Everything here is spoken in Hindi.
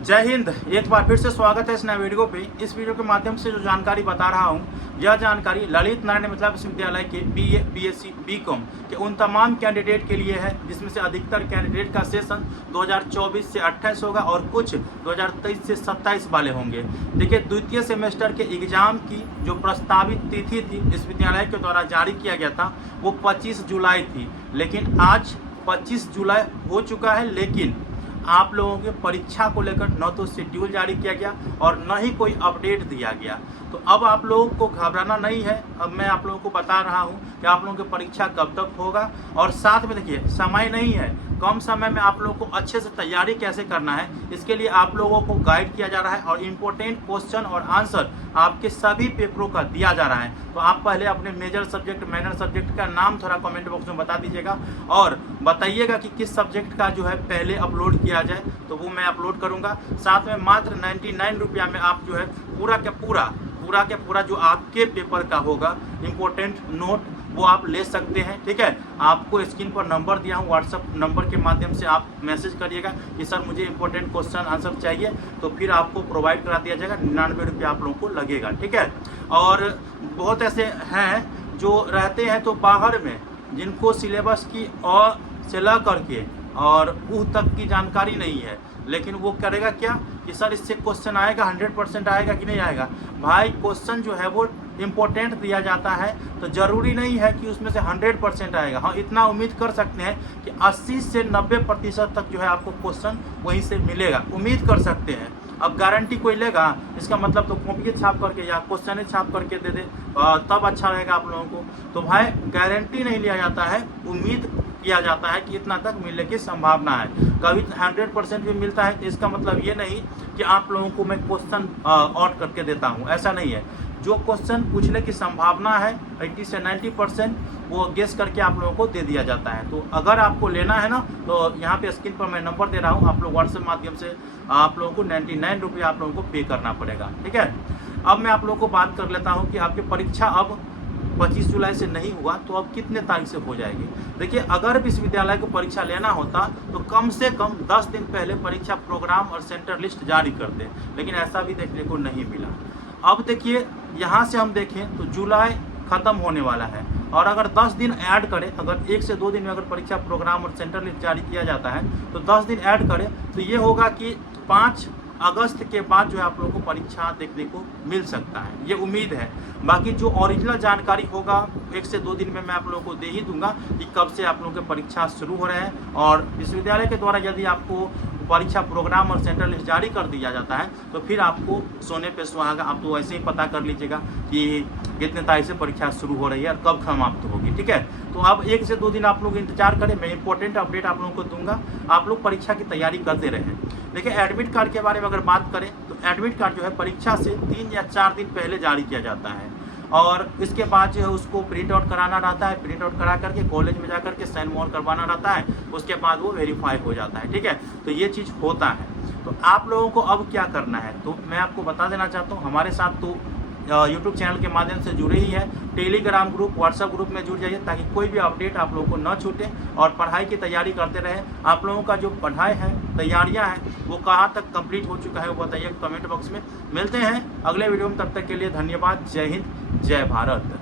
जय हिंद। एक बार फिर से स्वागत है इस नए वीडियो पे। इस वीडियो के माध्यम से जो जानकारी बता रहा हूँ, यह जानकारी ललित नारायण मिथिला विश्वविद्यालय के BA, BSc, BCom के उन तमाम कैंडिडेट के लिए है जिसमें से अधिकतर कैंडिडेट का सेशन 2024 से 28 होगा और कुछ 2023 से 27 वाले होंगे। देखिए, द्वितीय सेमेस्टर के एग्जाम की जो प्रस्तावित तिथि थी विश्वविद्यालय के द्वारा जारी किया गया था वो 25 जुलाई थी, लेकिन आज 25 जुलाई हो चुका है। लेकिन आप लोगों के परीक्षा को लेकर न तो शेड्यूल जारी किया गया और न ही कोई अपडेट दिया गया। तो अब आप लोगों को घबराना नहीं है। अब मैं आप लोगों को बता रहा हूं कि आप लोगों की परीक्षा कब तक होगा और साथ में देखिए, समय नहीं है, कम समय में आप लोगों को अच्छे से तैयारी कैसे करना है इसके लिए आप लोगों को गाइड किया जा रहा है और इम्पोर्टेंट क्वेश्चन और आंसर आपके सभी पेपरों का दिया जा रहा है। तो आप पहले अपने मेजर सब्जेक्ट, माइनर सब्जेक्ट का नाम थोड़ा कमेंट बॉक्स में बता दीजिएगा और बताइएगा कि किस सब्जेक्ट का जो है पहले अपलोड किया जाए, तो वो मैं अपलोड करूंगा। साथ में मात्र 99 रुपया में आप जो है पूरा के पूरा जो आपके पेपर का होगा इम्पोर्टेंट नोट वो आप ले सकते हैं। ठीक है, आपको स्क्रीन पर नंबर दिया हूँ, व्हाट्सअप नंबर के माध्यम से आप मैसेज करिएगा कि सर मुझे इंपॉर्टेंट क्वेश्चन आंसर चाहिए, तो फिर आपको प्रोवाइड करा दिया जाएगा। 99 रुपये आप लोगों को लगेगा। ठीक है, और बहुत ऐसे हैं जो रहते हैं तो बाहर में, जिनको सिलेबस की और से ला करके और ऊ तक की जानकारी नहीं है, लेकिन वो करेगा क्या कि सर इससे क्वेश्चन आएगा, 100% आएगा कि नहीं आएगा। भाई, क्वेश्चन जो है वो इम्पोर्टेंट दिया जाता है तो ज़रूरी नहीं है कि उसमें से 100% आएगा। हाँ, इतना उम्मीद कर सकते हैं कि 80 से 90% तक जो है आपको क्वेश्चन वहीं से मिलेगा, उम्मीद कर सकते हैं। अब गारंटी कोई लेगा, इसका मतलब तो कॉपी छाप करके या क्वेश्चन छाप करके दे दे तब अच्छा रहेगा आप लोगों को। तो भाई, गारंटी नहीं लिया जाता है, उम्मीद किया जाता है कि इतना तक मिलने की संभावना है। कभी 100% भी मिलता है तो इसका मतलब ये नहीं कि आप लोगों को मैं क्वेश्चन आउट करके देता हूँ, ऐसा नहीं है। जो क्वेश्चन पूछने की संभावना है 80 से 90% वो गेस करके आप लोगों को दे दिया जाता है। तो अगर आपको लेना है ना, तो यहाँ पे स्क्रीन पर मैं नंबर दे रहा हूँ, आप लोग व्हाट्सएप माध्यम से आप लोगों को 99 रुपये आप लोगों को पे करना पड़ेगा। ठीक है, अब मैं आप लोगों को बात कर लेता हूँ कि आपकी परीक्षा अब 25 जुलाई से नहीं हुआ तो अब कितने तारीख से हो जाएगी। देखिए, अगर विश्वविद्यालय को परीक्षा लेना होता तो कम से कम 10 दिन पहले परीक्षा प्रोग्राम और सेंटर लिस्ट जारी करते, लेकिन ऐसा भी देखने को नहीं मिला। अब देखिए, यहाँ से हम देखें तो जुलाई खत्म होने वाला है और अगर 10 दिन ऐड करें, अगर 1 से 2 दिन में अगर परीक्षा प्रोग्राम और सेंटर लिस्ट जारी किया जाता है तो 10 दिन ऐड करें तो ये होगा कि 5 अगस्त के बाद जो है आप लोगों को परीक्षा देखने को मिल सकता है, ये उम्मीद है। बाकी जो ओरिजिनल जानकारी होगा 1 से 2 दिन में मैं आप लोगों को दे ही दूंगा कि कब से आप लोगों के परीक्षा शुरू हो रहे हैं। और विश्वविद्यालय के द्वारा यदि आपको परीक्षा प्रोग्राम और सेंटर लिस्ट जारी कर दिया जाता है तो फिर आपको सोने पे सुहागा, आप तो ऐसे ही पता कर लीजिएगा कि कितने तारीख से परीक्षा शुरू हो रही है और कब समाप्त होगी। ठीक है, तो अब 1 से 2 दिन आप लोग इंतजार करें, मैं इंपॉर्टेंट अपडेट आप लोगों को दूंगा। आप लोग परीक्षा की तैयारी करते रहें। देखिए, एडमिट कार्ड के बारे में अगर बात करें तो एडमिट कार्ड जो है परीक्षा से 3 या 4 दिन पहले जारी किया जाता है और इसके बाद जो है उसको प्रिंट आउट कराना रहता है। प्रिंट आउट करा करके कॉलेज में जा करके साइन मोहर करवाना रहता है, उसके बाद वो वेरीफाई हो जाता है। ठीक है, तो ये चीज़ होता है। तो आप लोगों को अब क्या करना है, तो मैं आपको बता देना चाहता हूँ, हमारे साथ तो यूट्यूब चैनल के माध्यम से जुड़े ही है, टेलीग्राम ग्रुप, व्हाट्सएप ग्रुप में जुड़ जाइए ताकि कोई भी अपडेट आप लोगों को न छूटे और पढ़ाई की तैयारी करते रहें। आप लोगों का जो पढ़ाई है, तैयारियां हैं, वो कहाँ तक कंप्लीट हो चुका है वो बताइए कमेंट बॉक्स में। मिलते हैं अगले वीडियो में, तब तक के लिए धन्यवाद। जय हिंद, जय भारत।